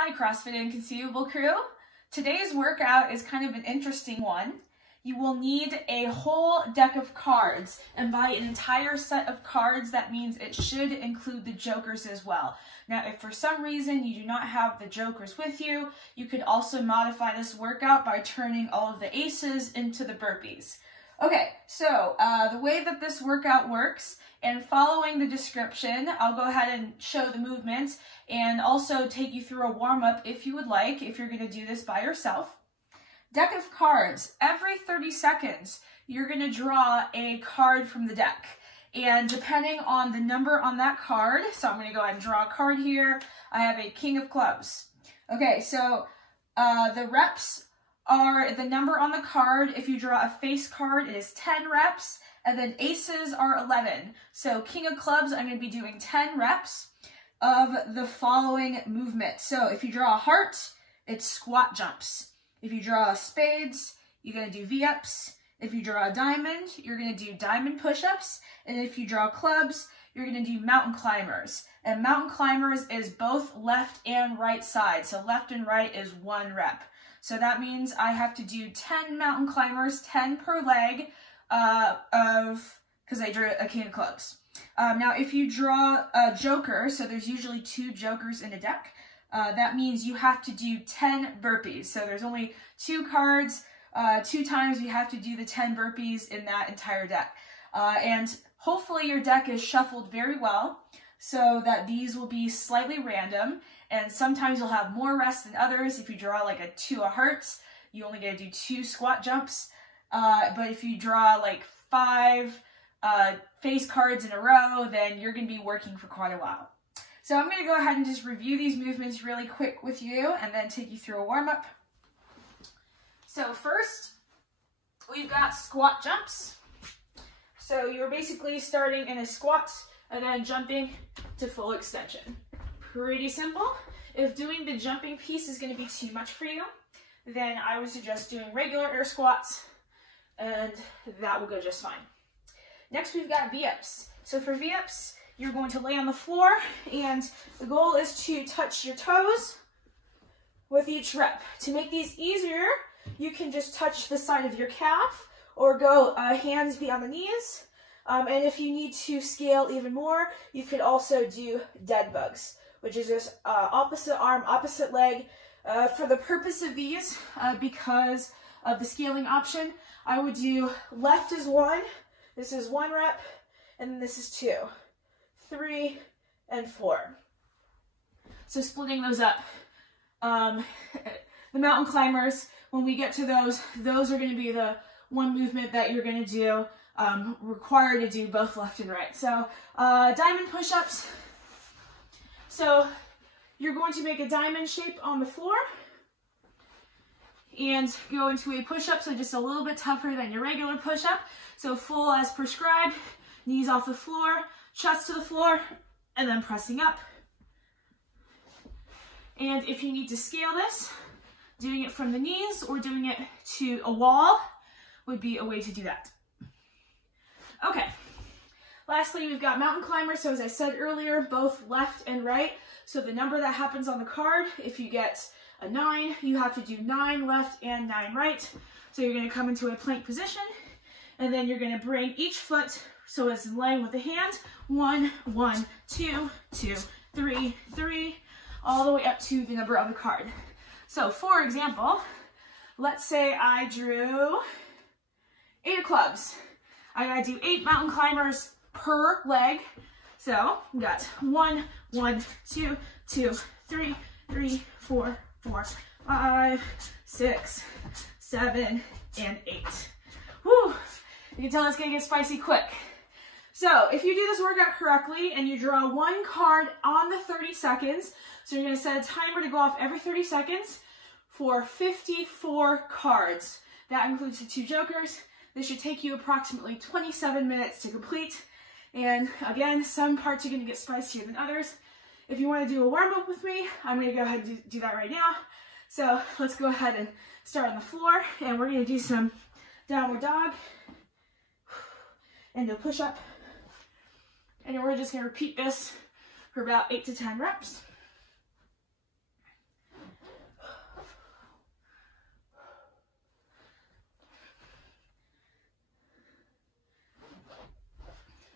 Hi CrossFit Inconceivable crew. Today's workout is kind of an interesting one. You will need a whole deck of cards, and by an entire set of cards that means it should include the jokers as well. Now if for some reason you do not have the jokers with you, you could also modify this workout by turning all of the aces into the burpees. Okay, so the way that this workout works, and following the description, I'll go ahead and show the movements and also take you through a warm-up if you would like, if you're going to do this by yourself. Deck of cards. Every 30 seconds, you're going to draw a card from the deck. And depending on the number on that card, so I'm going to go ahead and draw a card here. I have a King of Clubs. Okay, so the reps are the number on the card. If you draw a face card, it is 10 reps. And then aces are 11. So King of Clubs, I'm going to be doing 10 reps of the following movement. So if you draw a heart, it's squat jumps. If you draw spades, you're going to do V-ups. If you draw a diamond, you're going to do diamond push-ups. And if you draw clubs, you're going to do mountain climbers. And mountain climbers is both left and right side. So left and right is 1 rep. So that means I have to do 10 mountain climbers, 10 per leg, because I drew a King of Clubs. Now, if you draw a joker, so there's usually 2 jokers in a deck, that means you have to do 10 burpees. So there's only 2 cards, 2 times you have to do the 10 burpees in that entire deck. And hopefully your deck is shuffled very well so that these will be slightly random. And sometimes you'll have more rests than others. If you draw like a 2 of hearts, you only get to do 2 squat jumps. But if you draw like 5 face cards in a row, then you're going to be working for quite a while. So I'm going to go ahead and just review these movements really quick with you and then take you through a warm-up. So first, we've got squat jumps. So you're basically starting in a squat and then jumping to full extension. Pretty simple. If doing the jumping piece is going to be too much for you, then I would suggest doing regular air squats, and that will go just fine. Next, we've got V-ups. So for V-ups, you're going to lay on the floor, and the goal is to touch your toes with each rep. To make these easier, you can just touch the side of your calf, or go hands beyond the knees. And if you need to scale even more, you could also do dead bugs, which is just opposite arm, opposite leg. For the purpose of these, because of the scaling option, I would do left is 1, this is 1 rep, and then this is 2, 3, and 4. So splitting those up. The mountain climbers, when we get to those are going to be the one movement that you're going to do, required to do both left and right. So diamond push-ups. So you're going to make a diamond shape on the floor and go into a push-up, so just a little bit tougher than your regular push-up. So full as prescribed, knees off the floor, chest to the floor, and then pressing up. And if you need to scale this, doing it from the knees or doing it to a wall would be a way to do that. Okay. Lastly, we've got mountain climbers. So as I said earlier, both left and right. So the number that happens on the card, if you get a 9, you have to do 9 left and 9 right. So you're going to come into a plank position, and then you're going to bring each foot so it's laying with the hand. 1, 1, 2, 2, 3, 3, all the way up to the number on the card. So for example, let's say I drew 8 of clubs. I gotta do 8 mountain climbers per leg. So we got 1, 1, 2, 2, 3, 3, 4, 4, 5, 6, 7, and 8. Whew! You can tell it's gonna get spicy quick. So if you do this workout correctly and you draw 1 card on the 30 seconds, so you're gonna set a timer to go off every 30 seconds for 54 cards. That includes the 2 jokers. This should take you approximately 27 minutes to complete. And again, some parts are going to get spicier than others. If you want to do a warm-up with me, I'm going to go ahead and do that right now. So let's go ahead and start on the floor, and we're going to do some downward dog and a push-up. And we're just going to repeat this for about 8 to 10 reps.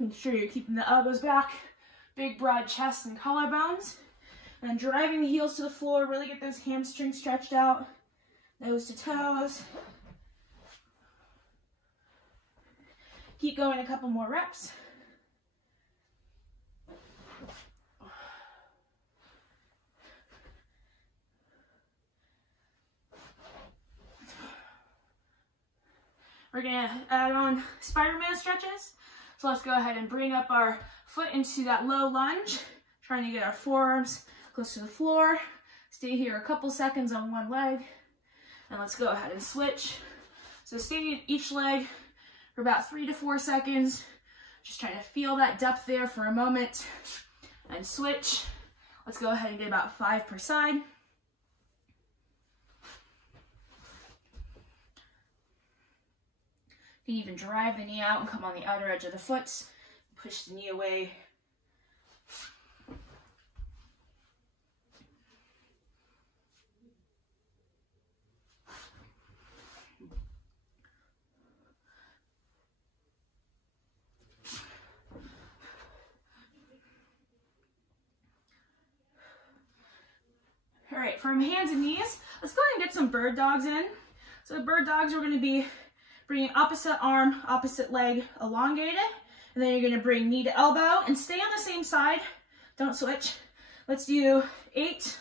Make sure you're keeping the elbows back, big broad chest and collarbones. And then driving the heels to the floor, really get those hamstrings stretched out, nose to toes. Keep going a couple more reps. We're gonna add on Spider-Man stretches. So let's go ahead and bring up our foot into that low lunge, trying to get our forearms close to the floor. Stay here a couple seconds on one leg, and let's go ahead and switch. So stay at each leg for about 3 to 4 seconds. Just trying to feel that depth there for a moment, and switch. Let's go ahead and get about 5 per side. You can even drive the knee out and come on the outer edge of the foot. Push the knee away. All right, from hands and knees, let's go ahead and get some bird dogs in. So the bird dogs, we're going to be bringing opposite arm, opposite leg elongated, and then you're going to bring knee to elbow and stay on the same side. Don't switch. Let's do 8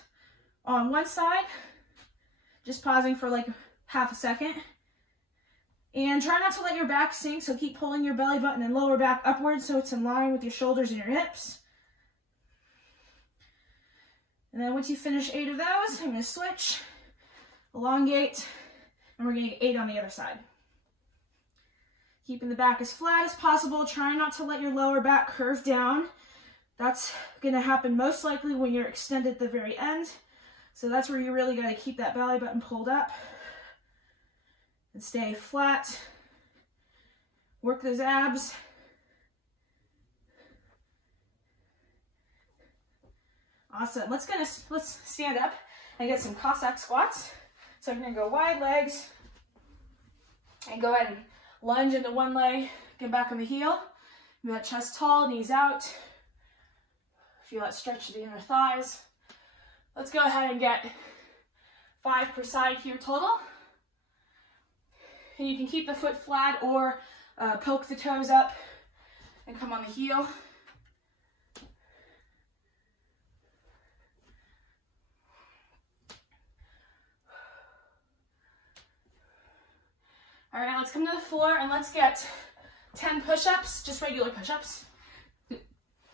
on one side, just pausing for like half a second. And try not to let your back sink, so keep pulling your belly button and lower back upwards so it's in line with your shoulders and your hips. And then once you finish 8 of those, I'm going to switch, elongate, and we're going to get 8 on the other side. Keeping the back as flat as possible. Try not to let your lower back curve down. That's going to happen most likely when you're extended at the very end. So that's where you really got to keep that belly button pulled up and stay flat. Work those abs. Awesome. Let's stand up and get some Cossack squats. So I'm going to go wide legs and go ahead and lunge into one leg, get back on the heel, move that chest tall, knees out. Feel that stretch to the inner thighs. Let's go ahead and get 5 per side here total. And you can keep the foot flat or poke the toes up and come on the heel. All right, let's come to the floor and let's get 10 push-ups, just regular push-ups.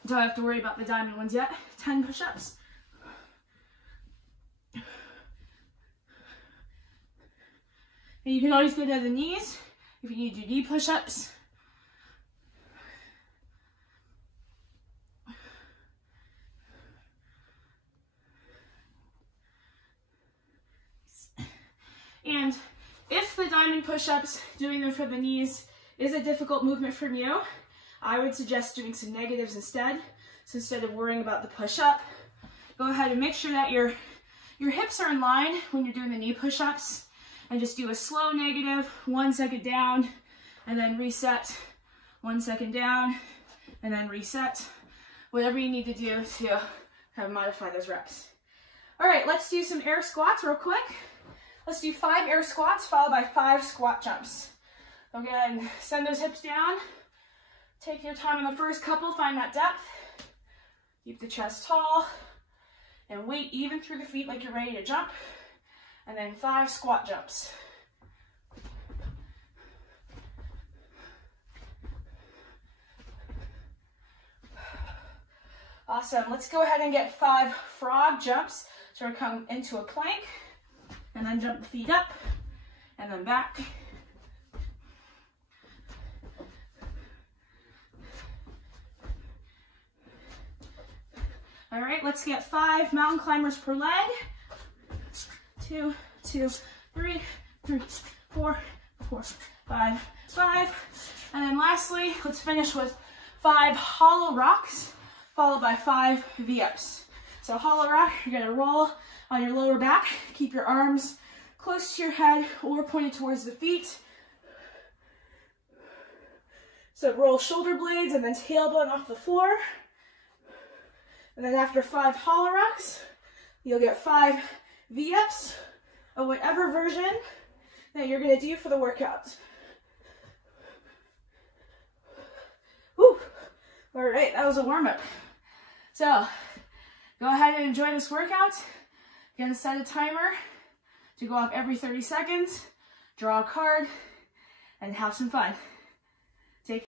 Don't have to worry about the diamond ones yet. 10 push-ups. And you can always go to the knees if you need to do knee push-ups. And if the diamond push-ups, doing them for the knees, is a difficult movement from you, I would suggest doing some negatives instead. So instead of worrying about the push-up, go ahead and make sure that your hips are in line when you're doing the knee push-ups, and just do a slow negative, 1 second down, and then reset, 1 second down, and then reset. Whatever you need to do to kind of modify those reps. All right, let's do some air squats real quick. Let's do 5 air squats followed by 5 squat jumps. Again, send those hips down. Take your time on the first couple, find that depth. Keep the chest tall. And weight even through the feet like you're ready to jump. And then 5 squat jumps. Awesome, let's go ahead and get 5 frog jumps. So we're going to come into a plank. And then jump the feet up, and then back. All right, let's get 5 mountain climbers per leg. 2, 2, 3, 3, 4, 4, 5, 5. And then lastly, let's finish with 5 hollow rocks, followed by 5 V-ups. So hollow rock, you're gonna roll on your lower back. Keep your arms close to your head or pointed towards the feet. So roll shoulder blades and then tailbone off the floor. And then after 5 hollow rocks, you'll get 5 V-ups of whatever version that you're gonna do for the workout. Whew. All right, that was a warm-up. So go ahead and enjoy this workout. Again, set a timer to go off every 30 seconds, draw a card, and have some fun.